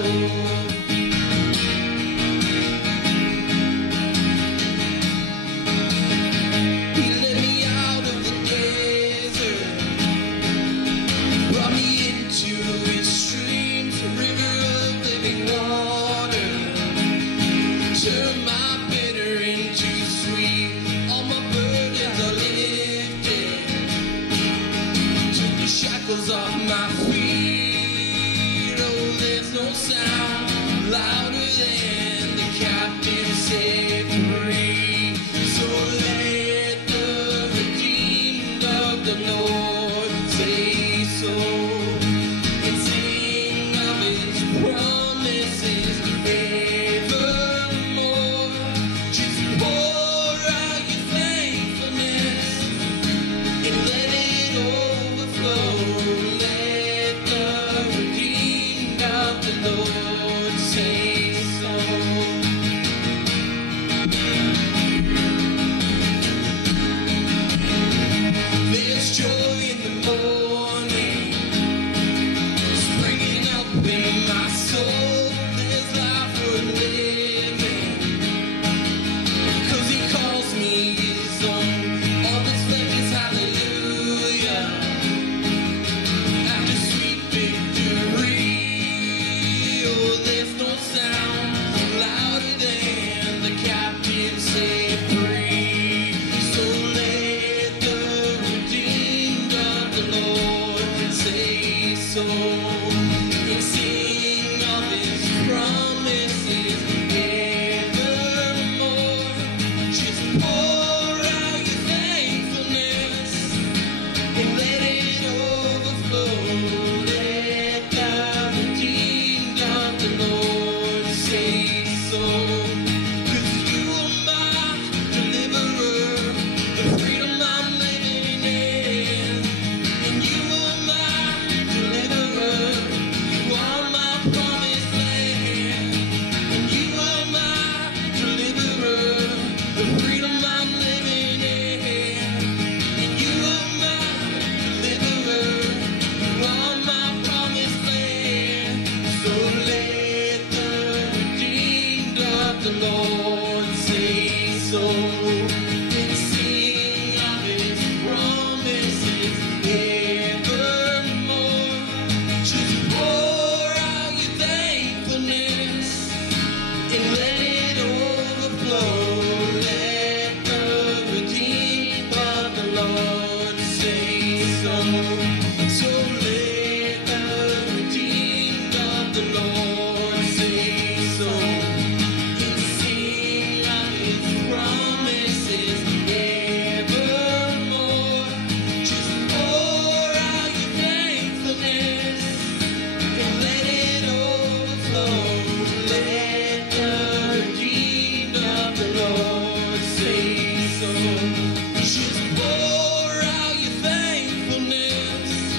the Lord say so. Just pour out your thankfulness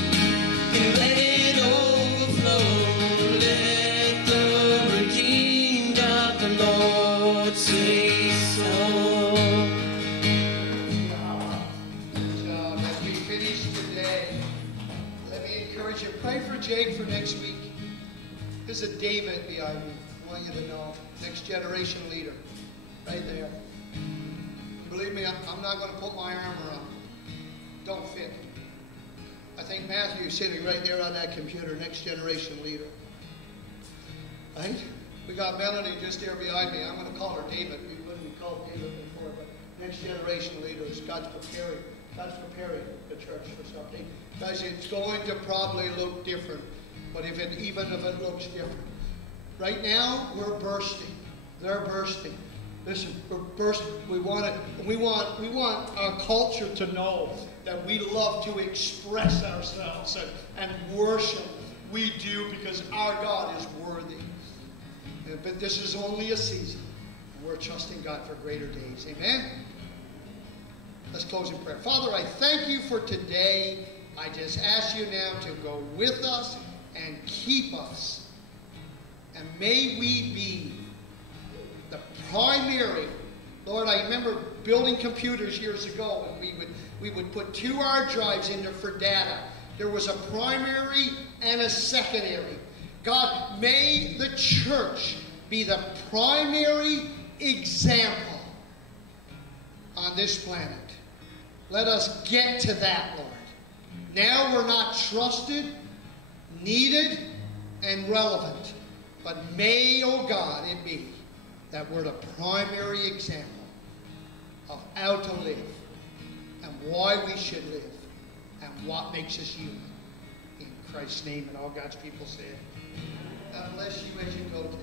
and let it overflow. Let the redeemed of the Lord say so. Good job. As we finish today, let me encourage you. Pray for Jake for next week. There's a David behind me. I want you to know. Next generation leader. Right there. Believe me, I'm not going to put my arm around. Don't fit. I think Matthew's sitting right there on that computer. Next generation leader. Right? We got Melanie just there behind me. I'm going to call her David. We wouldn't be called David before, but next generation leaders. God's preparing the church for something. Guys, it's going to probably look different. But even if it looks different. Right now, we're bursting. They're bursting. Listen, we're bursting. We want our culture to know that we love to express ourselves and worship. We do because our God is worthy. But this is only a season. We're trusting God for greater days. Amen? Let's close in prayer. Father, I thank you for today. I just ask you now to go with us and keep us. And may we be the primary. Lord, I remember building computers years ago, and we would put 2 hard drives in there for data. There was a primary and a secondary. God, may the church be the primary example on this planet. Let us get to that, Lord. Now we're not trusted, needed, and relevant. But may, oh God, it be that we're the primary example of how to live and why we should live and what makes us human. In Christ's name, and all God's people said, God bless you as you go today.